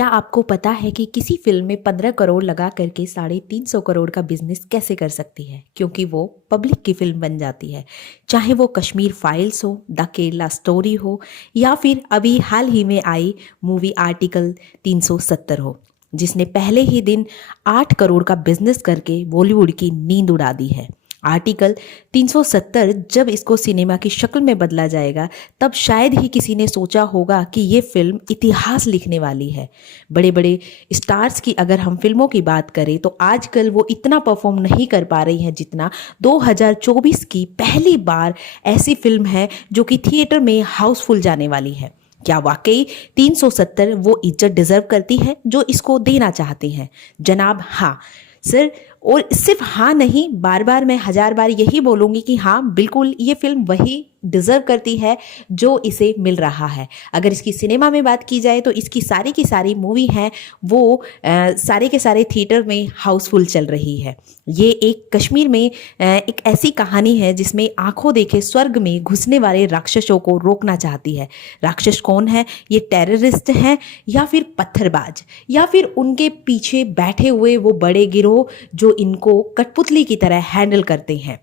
क्या आपको पता है कि किसी फिल्म में 15 करोड़ लगा करके 350 करोड़ का बिजनेस कैसे कर सकती है? क्योंकि वो पब्लिक की फिल्म बन जाती है। चाहे वो कश्मीर फाइल्स हो, द केरला स्टोरी हो या फिर अभी हाल ही में आई मूवी आर्टिकल 370 हो, जिसने पहले ही दिन 8 करोड़ का बिजनेस करके बॉलीवुड की नींद उड़ा दी है। आर्टिकल 370 जब इसको सिनेमा की शक्ल में बदला जाएगा, तब शायद ही किसी ने सोचा होगा कि ये फिल्म इतिहास लिखने वाली है। बड़े बड़े स्टार्स की अगर हम फिल्मों की बात करें तो आजकल वो इतना परफॉर्म नहीं कर पा रही हैं जितना 2024 की पहली बार ऐसी फिल्म है जो कि थिएटर में हाउसफुल जाने वाली है। क्या वाकई 370 वो इज्जत डिजर्व करती है जो इसको देना चाहते हैं? जनाब हाँ सर, और सिर्फ हाँ नहीं, बार बार मैं 1000 बार यही बोलूँगी कि हाँ बिल्कुल ये फिल्म वही डिज़र्व करती है जो इसे मिल रहा है। अगर इसकी सिनेमा में बात की जाए तो इसकी सारी की सारी मूवी हैं वो सारे के सारे थिएटर में हाउसफुल चल रही है। ये एक कश्मीर में एक ऐसी कहानी है जिसमें आंखों देखे स्वर्ग में घुसने वाले राक्षसों को रोकना चाहती है। राक्षस कौन है? ये टेररिस्ट हैं या फिर पत्थरबाज या फिर उनके पीछे बैठे हुए वो बड़े गिरोह जो इनको कठपुतली की तरह हैंडल करते हैं।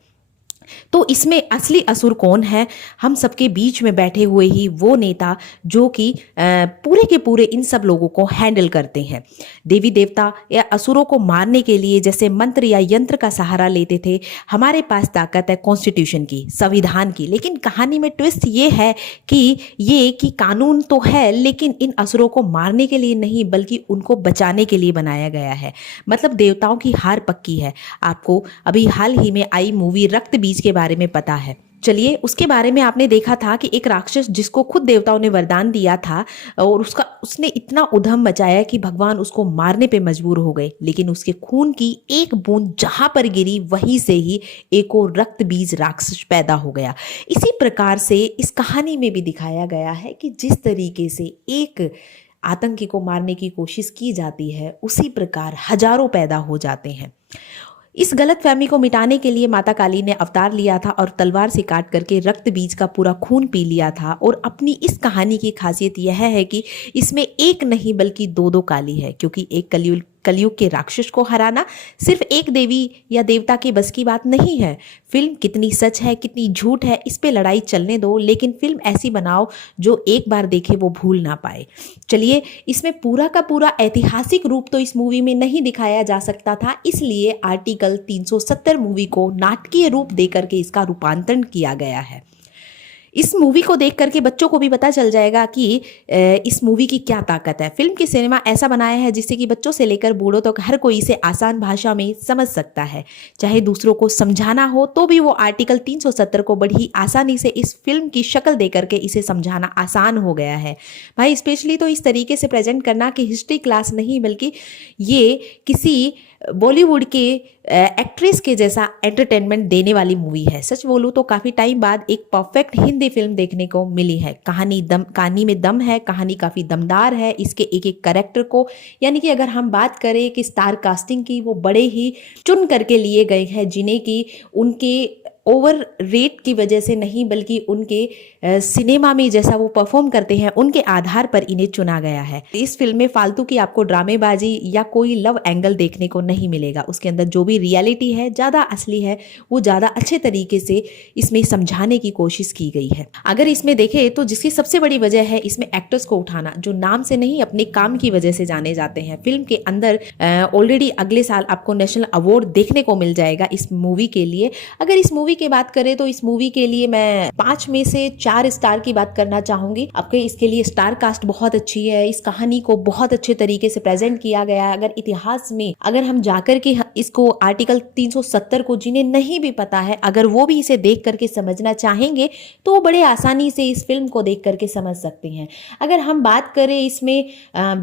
तो इसमें असली असुर कौन है? हम सबके बीच में बैठे हुए ही वो नेता जो कि पूरे के पूरे इन सब लोगों को हैंडल करते हैं। देवी देवता या असुरों को मारने के लिए जैसे मंत्र या यंत्र का सहारा लेते थे, हमारे पास ताकत है कॉन्स्टिट्यूशन की, संविधान की। लेकिन कहानी में ट्विस्ट ये है कि कानून तो है लेकिन इन असुरों को मारने के लिए नहीं बल्कि उनको बचाने के लिए बनाया गया है। मतलब देवताओं की हार पक्की है। आपको अभी हाल ही में आई मूवी रक्त बीज के बारे में पता है? चलिए, उसके बारे में आपने देखा था कि एक राक्षस जिसको खुद देवताओं ने वरदान दिया था और उसने इतना उधम मचाया कि भगवान उसको मारने पे मजबूर हो गए, लेकिन उसके खून की एक बूंद जहां पर गिरी वहीं से ही एक और रक्त बीज राक्षस पैदा हो गया। इसी प्रकार से इस कहानी में भी दिखाया गया है कि जिस तरीके से एक आतंकी को मारने की कोशिश की जाती है, उसी प्रकार हजारों पैदा हो जाते हैं। इस गलत फहमी को मिटाने के लिए माता काली ने अवतार लिया था और तलवार से काट करके रक्त बीज का पूरा खून पी लिया था। और अपनी इस कहानी की खासियत यह है कि इसमें एक नहीं बल्कि दो दो काली है, क्योंकि एक कलयुग के राक्षस को हराना सिर्फ एक देवी या देवता के बस की बात नहीं है। फिल्म कितनी सच है कितनी झूठ है इस पे लड़ाई चलने दो, लेकिन फिल्म ऐसी बनाओ जो एक बार देखे वो भूल ना पाए। चलिए, इसमें पूरा का पूरा ऐतिहासिक रूप तो इस मूवी में नहीं दिखाया जा सकता था, इसलिए आर्टिकल 370 मूवी को नाटकीय रूप देकर के इसका रूपांतरण किया गया है। इस मूवी को देख करके बच्चों को भी पता चल जाएगा कि इस मूवी की क्या ताकत है। फिल्म की सिनेमा ऐसा बनाया है जिससे कि बच्चों से लेकर बूढ़ों तक हर कोई इसे आसान भाषा में समझ सकता है। चाहे दूसरों को समझाना हो तो भी वो आर्टिकल 370 को बड़ी आसानी से इस फिल्म की शक्ल दे करके इसे समझाना आसान हो गया है। भाई, स्पेशली तो इस तरीके से प्रेजेंट करना कि हिस्ट्री क्लास नहीं बल्कि ये किसी बॉलीवुड के एक्ट्रेस के जैसा एंटरटेनमेंट देने वाली मूवी है। सच बोलूँ तो काफ़ी टाइम बाद एक परफेक्ट हिंदी फिल्म देखने को मिली है। कहानी में दम है, कहानी काफ़ी दमदार है। इसके एक एक कैरेक्टर को, यानी कि अगर हम बात करें कि स्टार कास्टिंग की, वो बड़े ही चुन करके लिए गए हैं जिन्हें कि उनके ओवर रेट की वजह से नहीं बल्कि उनके सिनेमा में जैसा वो परफॉर्म करते हैं उनके आधार पर इन्हें चुना गया है। इस फिल्म में फालतू की आपको ड्रामेबाजी या कोई लव एंगल देखने को नहीं मिलेगा। उसके अंदर जो भी रियलिटी है, ज़्यादा असली है, वो ज़्यादा अच्छे तरीके से इसमें समझाने की कोशिश की गई है। अगर इसमें देखें तो जिसकी सबसे बड़ी वजह है इसमें एक्टर्स को उठाना, जो नाम से नहीं अपने काम की वजह से जाने जाते हैं। फिल्म के अंदर ऑलरेडी अगले साल आपको नेशनल अवार्ड देखने को मिल जाएगा इस मूवी के लिए। अगर इस मूवी की बात करें तो इस मूवी के लिए मैं 5 में से 4 स्टार की बात करना चाहूंगी। आपके इसके लिए स्टार कास्ट बहुत अच्छी है, इस कहानी को बहुत अच्छे तरीके से प्रेजेंट किया गया है। अगर इतिहास में अगर हम जाकर के इसको आर्टिकल 370 को जिन्हें नहीं भी पता है, अगर वो भी इसे देख करके समझना चाहेंगे तो वो बड़े आसानी से इस फिल्म को देख करके समझ सकते हैं। अगर हम बात करें इसमें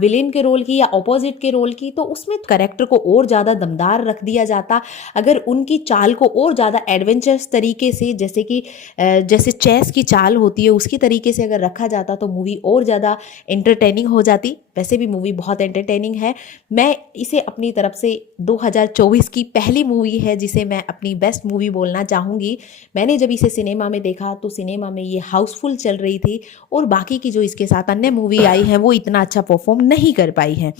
विलेन के रोल की या ऑपोजिट के रोल की, तो उसमें कैरेक्टर को और ज़्यादा दमदार रख दिया जाता। अगर उनकी चाल को और ज़्यादा एडवेंचरस तरीके से, जैसे चेस की चाल होती है उसकी तरीके से अगर रखा जाता तो मूवी और ज़्यादा एंटरटेनिंग हो जाती। वैसे भी मूवी बहुत एंटरटेनिंग है। मैं इसे अपनी तरफ से 2024 2024 की पहली मूवी है जिसे मैं अपनी बेस्ट मूवी बोलना चाहूँगी। मैंने जब इसे सिनेमा में देखा तो सिनेमा में ये हाउसफुल चल रही थी और बाकी की जो इसके साथ अन्य मूवी आई हैं वो इतना अच्छा परफॉर्म नहीं कर पाई हैं।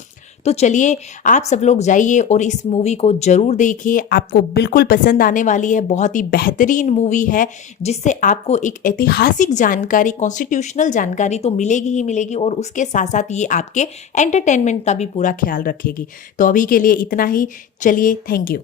तो चलिए आप सब लोग जाइए और इस मूवी को ज़रूर देखिए, आपको बिल्कुल पसंद आने वाली है। बहुत ही बेहतरीन मूवी है जिससे आपको एक ऐतिहासिक जानकारी, कॉन्स्टिट्यूशनल जानकारी तो मिलेगी ही मिलेगी और उसके साथ साथ ये आपके एंटरटेनमेंट का भी पूरा ख्याल रखेगी। तो अभी के लिए इतना ही, चलिए, थैंक यू।